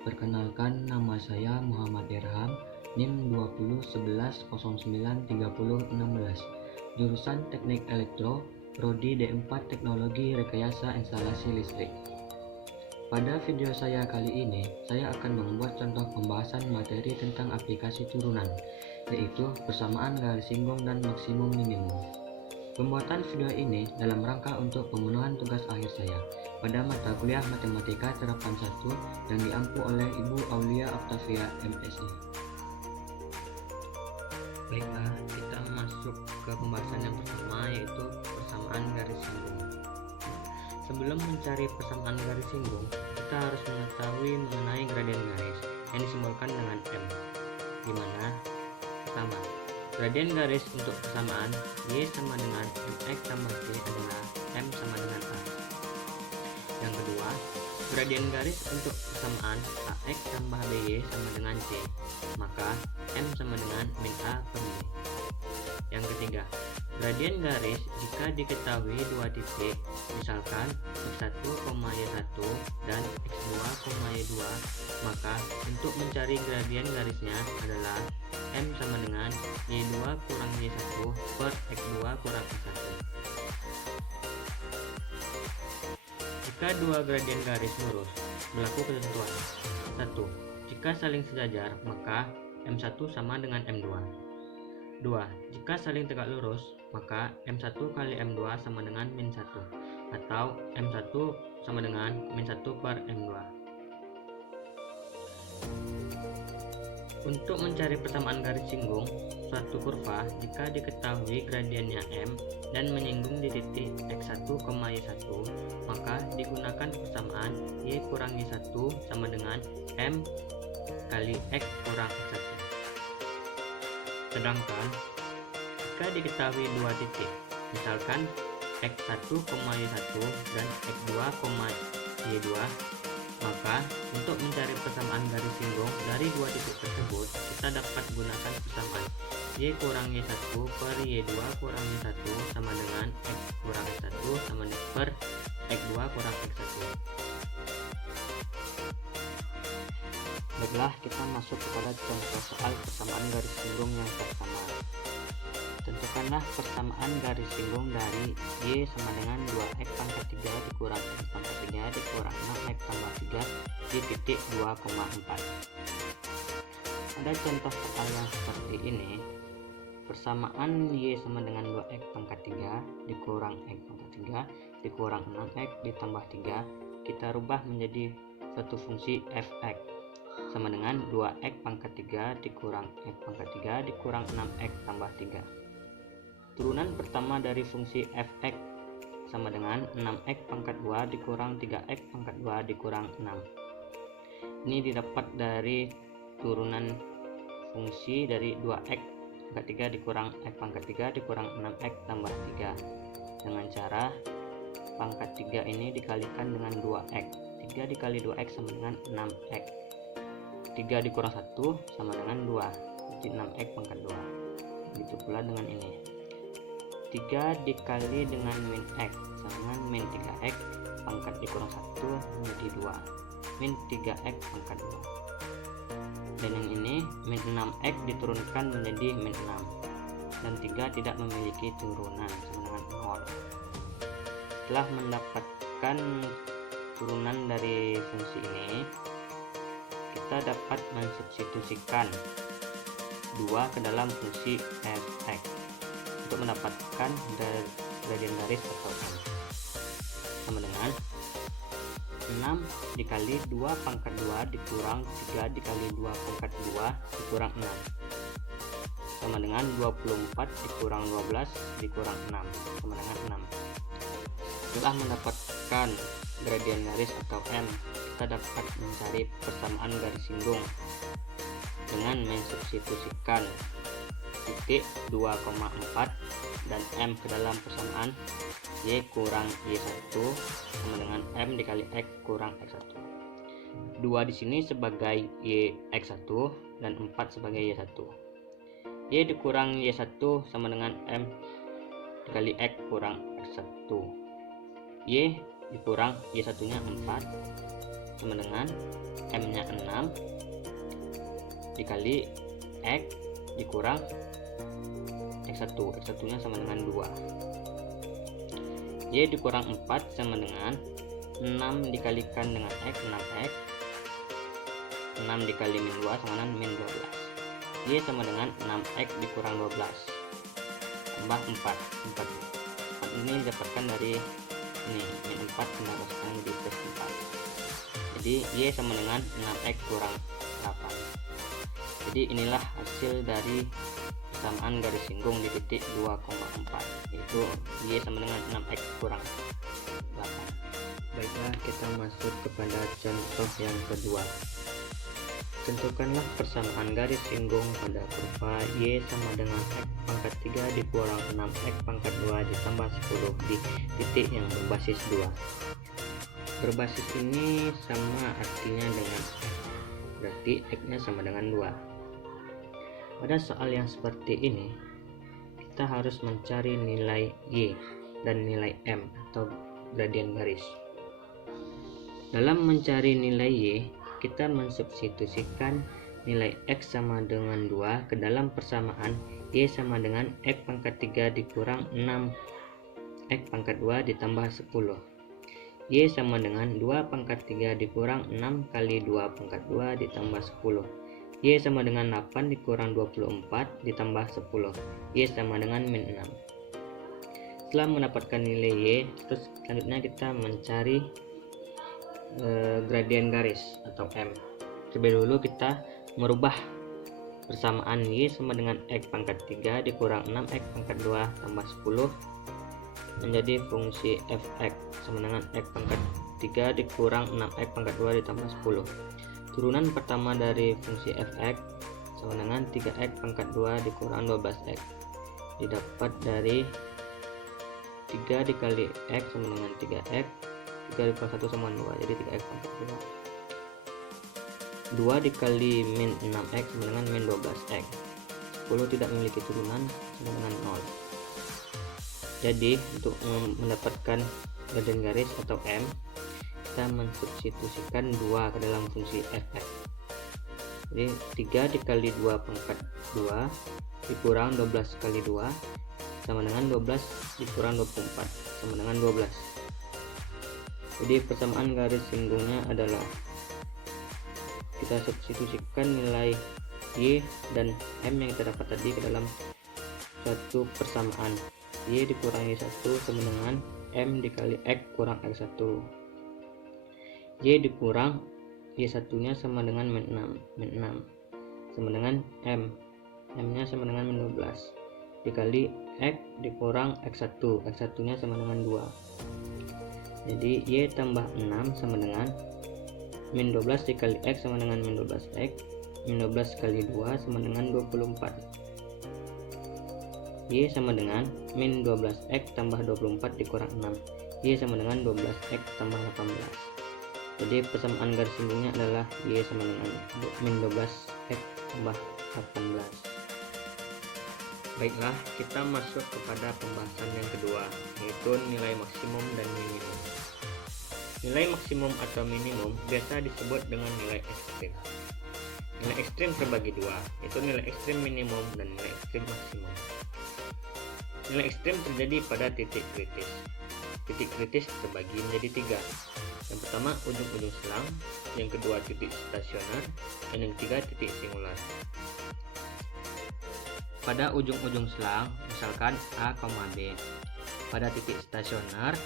Perkenalkan, nama saya Muhammad Irham, NIM 2011093016, jurusan Teknik Elektro, Prodi D4 Teknologi Rekayasa Instalasi Listrik. Pada video saya kali ini, saya akan membuat contoh pembahasan materi tentang aplikasi turunan, yaitu persamaan garis singgung dan maksimum minimum. Pembuatan video ini dalam rangka untuk pemenuhan tugas akhir saya pada mata kuliah Matematika Terapan 1 yang diampu oleh Ibu Aulia Octavia MSI. Baiklah, kita masuk ke pembahasan yang pertama, yaitu persamaan garis singgung. Sebelum mencari persamaan garis singgung, kita harus mengetahui mengenai gradien garis yang disimbolkan dengan M, di mana pertama, gradien garis untuk persamaan Y sama dengan MX tambah C adalah M sama dengan A. Yang kedua, gradien garis untuk persamaan AX tambah BY sama dengan C, maka M sama dengan min A per Y. Yang ketiga, gradien garis jika diketahui dua titik, misalkan X1, Y1 dan X2, Y2, maka untuk mencari gradien garisnya adalah M sama dengan Y2 kurang Y1 per X2 kurang X1. Jika dua gradien garis lurus, berlaku ketentuan. 1. Jika saling sejajar, maka M1 sama dengan M2. 2. Jika saling tegak lurus, maka M1 kali M2 sama dengan min 1, atau M1 sama dengan min 1 per M2. Untuk mencari persamaan garis singgung suatu kurva, jika diketahui gradiennya M dan menyinggung di titik X1, Y1, maka digunakan persamaan Y kurang Y1 sama dengan M kali X kurang X1. Sedangkan jika diketahui dua titik, misalkan X1, Y1 dan X2, Y2, maka untuk mencari persamaan garis singgung dari dua titik tersebut, kita dapat gunakan persamaan Y kurang Y1 per Y2 kurang Y1 sama dengan X kurang X1 sama per X2 kurang X1. Baiklah, kita masuk kepada contoh soal persamaan garis singgung yang pertama. Tentukanlah persamaan garis singgung dari Y sama dengan 2X pangkat 3 dikurang X pangkat 3 dikurang 6X tambah 3 di titik 2,4. Ada contoh soal yang seperti ini. Persamaan Y sama dengan 2X pangkat 3 dikurang X pangkat 3 dikurang 6X ditambah 3 kita rubah menjadi suatu fungsi fx sama dengan 2X pangkat 3 dikurang X pangkat 3 dikurang 6X tambah 3. Turunan pertama dari fungsi fx sama dengan 6x pangkat 2 dikurang 3x pangkat 2 dikurang 6. Ini didapat dari turunan fungsi dari 2x pangkat 3 dikurang x pangkat 3 dikurang 6x tambah 3 dengan cara pangkat 3 ini dikalikan dengan 2x. 3 dikali 2x sama dengan 6x. 3 dikurang 1 sama dengan 2, jadi 6x pangkat 2. Begitu pula dengan ini. 3 dikali dengan min x sama dengan min 3x pangkat dikurang 1 menjadi 2, min 3x pangkat 2. Dan yang ini min 6x diturunkan menjadi min 6, dan 3 tidak memiliki turunan sama dengan 0. Setelah mendapatkan turunan dari fungsi ini, kita dapat mensubstitusikan 2 ke dalam fungsi fx untuk mendapatkan gradien garis atau M sama dengan 6 dikali 2 pangkat 2 dikurang 3 dikali 2 pangkat 2 dikurang 6 sama dengan 24 dikurang 12 dikurang 6 sama dengan 6. Setelah mendapatkan gradien garis atau M, kita dapat mencari persamaan garis singgung dengan mensubstitusikan titik 2,4 dan M ke dalam persamaan Y kurang Y1 sama dengan M dikali X kurang X1. 2 di sini sebagai Y X1 dan 4 sebagai Y1. Y dikurang Y1 sama dengan M dikali X kurang X1. Y dikurang Y1 nya 4 sama dengan M-nya 6 dikali X dikurang X1. X1 nya sama dengan 2. Y dikurang 4 sama dengan 6 dikalikan dengan X, 6X. 6 dikali min 2 sama dengan min 12. Y sama dengan 6X dikurang 12 tambah 4 ini didapatkan dari ini min 4 meneruskan di plus 4. Jadi Y sama dengan 6X kurang 8. Jadi inilah hasil dari persamaan garis singgung di titik 2,4, yaitu Y sama dengan 6X kurang 8. Baiklah, kita masuk kepada contoh yang kedua. Tentukanlah persamaan garis singgung pada kurva Y sama dengan X pangkat 3 dikurang 6X pangkat 2 ditambah 10 di titik yang berbasis 2. Berbasis ini sama artinya dengan X, berarti X nya sama dengan 2. Pada soal yang seperti ini, kita harus mencari nilai Y dan nilai M atau gradien garis. Dalam mencari nilai Y, kita mensubstitusikan nilai X sama dengan 2 ke dalam persamaan Y sama dengan X pangkat 3 dikurang 6 X pangkat 2 ditambah 10. Y sama dengan 2 pangkat 3 dikurang 6 kali 2 pangkat 2 ditambah 10. Y sama dengan 8 dikurang 24 ditambah 10. Y sama dengan min 6. Setelah mendapatkan nilai Y, terus selanjutnya kita mencari gradien garis atau M. Terlebih dahulu kita merubah persamaan Y sama dengan X pangkat 3 dikurang 6X pangkat 2 tambah 10 menjadi fungsi fx sama dengan X pangkat 3 dikurang 6X pangkat 2 ditambah 10. Turunan pertama dari fungsi fx sama dengan 3X pangkat 2 dikurang 12X didapat dari 3 dikali X sama dengan 3X, 3 dikali 1 sama 2, jadi 3X pangkat 2. 2 dikali min 6X sama dengan min 12X. 10 tidak memiliki turunan sama dengan 0. Jadi untuk mendapatkan gradien garis atau M, kita mensubstitusikan 2 ke dalam fungsi fx. Jadi 3 dikali 2 pangkat 2 dikurang 12 kali 2 sama dengan 12 dikurang 24 sama dengan 12. Jadi persamaan garis singgungnya adalah kita substitusikan nilai Y dan M yang kita dapat tadi ke dalam suatu persamaan. Y dikurangi 1 sama dengan M dikali X kurang X1. Y dikurang Y1 nya sama dengan min 6 sama dengan M nya sama dengan min 12 dikali X dikurang X1 nya sama dengan 2. Jadi Y tambah 6 sama dengan min 12 dikali X sama dengan min 12X, min 12 kali 2 sama dengan 24. Y sama dengan min 12X tambah 24 dikurang 6. Y sama dengan 12X tambah 18. Jadi persamaan garis singgungnya adalah Y sama dengan min 12X tambah 18. Baiklah, kita masuk kepada pembahasan yang kedua, yaitu nilai maksimum dan minimum. Nilai maksimum atau minimum biasa disebut dengan nilai ekstrim. Nilai ekstrim terbagi dua, yaitu nilai ekstrim minimum dan nilai ekstrim maksimum. Nilai ekstrim terjadi pada titik kritis. Titik kritis terbagi menjadi 3. Yang pertama ujung-ujung selang, yang kedua titik stasioner, dan yang ketiga titik singular. Pada ujung-ujung selang, misalkan A, B. Pada titik stasioner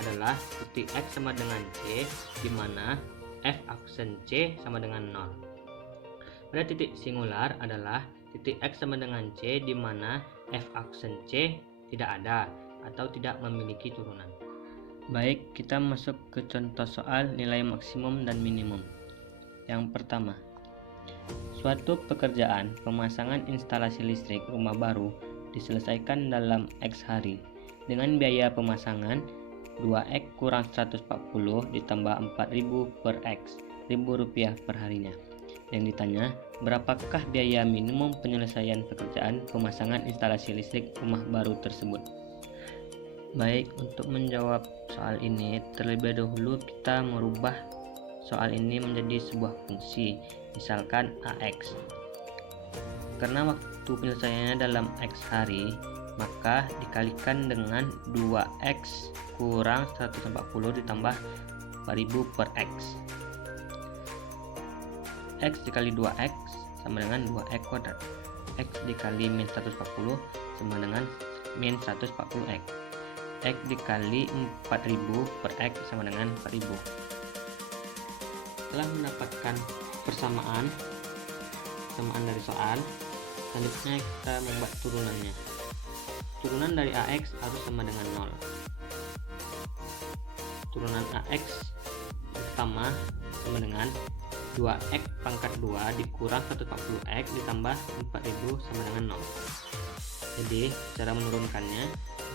adalah titik X sama dengan C, di mana F aksen C sama dengan 0. Pada titik singular adalah titik X sama dengan C, di mana F aksen C tidak ada atau tidak memiliki turunan. Baik, kita masuk ke contoh soal nilai maksimum dan minimum. Yang pertama, suatu pekerjaan pemasangan instalasi listrik rumah baru diselesaikan dalam X hari dengan biaya pemasangan 2X kurang 140 ditambah 4.000 per X, Rp1.000 per harinya. Yang ditanya, berapakah biaya minimum penyelesaian pekerjaan pemasangan instalasi listrik rumah baru tersebut? Baik, untuk menjawab soal ini terlebih dahulu kita merubah soal ini menjadi sebuah fungsi, misalkan AX. Karena waktu penyelesaiannya dalam X hari, maka dikalikan dengan 2X kurang 140 ditambah 4000 per X. X dikali 2X sama dengan 2X kuadrat. X dikali min 140 sama dengan min 140X. X dikali 4000 per X sama dengan 4000. Setelah mendapatkan persamaan dari soal, selanjutnya kita membuat turunannya. Turunan dari AX harus sama dengan 0. Turunan AX pertama sama dengan 2X pangkat 2 dikurang 140X ditambah 4000 sama dengan 0. Jadi cara menurunkannya,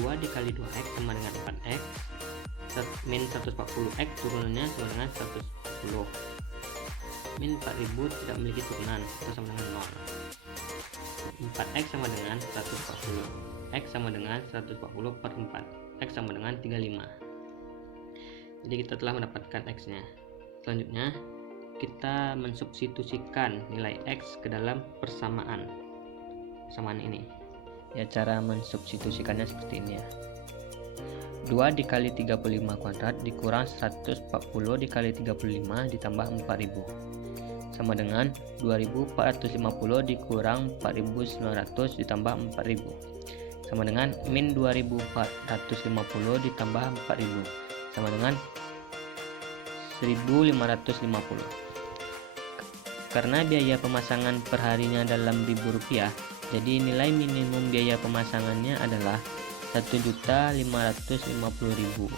2 dikali 2X sama dengan 4X, min 140X turunannya sama dengan 110. Min 4000 tidak memiliki turunan, itu sama dengan 0. 4X sama dengan 140. X sama dengan 140 per 4. X sama dengan 35. Jadi kita telah mendapatkan X nya. Selanjutnya kita mensubstitusikan nilai X ke dalam persamaan ini. Ya, cara mensubstitusikannya seperti ini ya. 2 dikali 35 kuadrat dikurang 140 dikali 35 ditambah 4000 sama dengan 2450 dikurang 4900 ditambah 4000 sama dengan min 2450 ditambah 4000 sama dengan 1550. Karena biaya pemasangan perharinya dalam Rp1.000, jadi nilai minimum biaya pemasangannya adalah Rp1.550.000.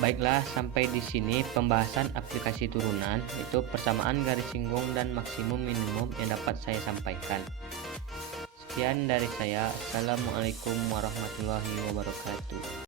Baiklah, sampai di sini pembahasan aplikasi turunan, yaitu persamaan garis singgung dan maksimum minimum yang dapat saya sampaikan. Sekian dari saya. Assalamualaikum warahmatullahi wabarakatuh.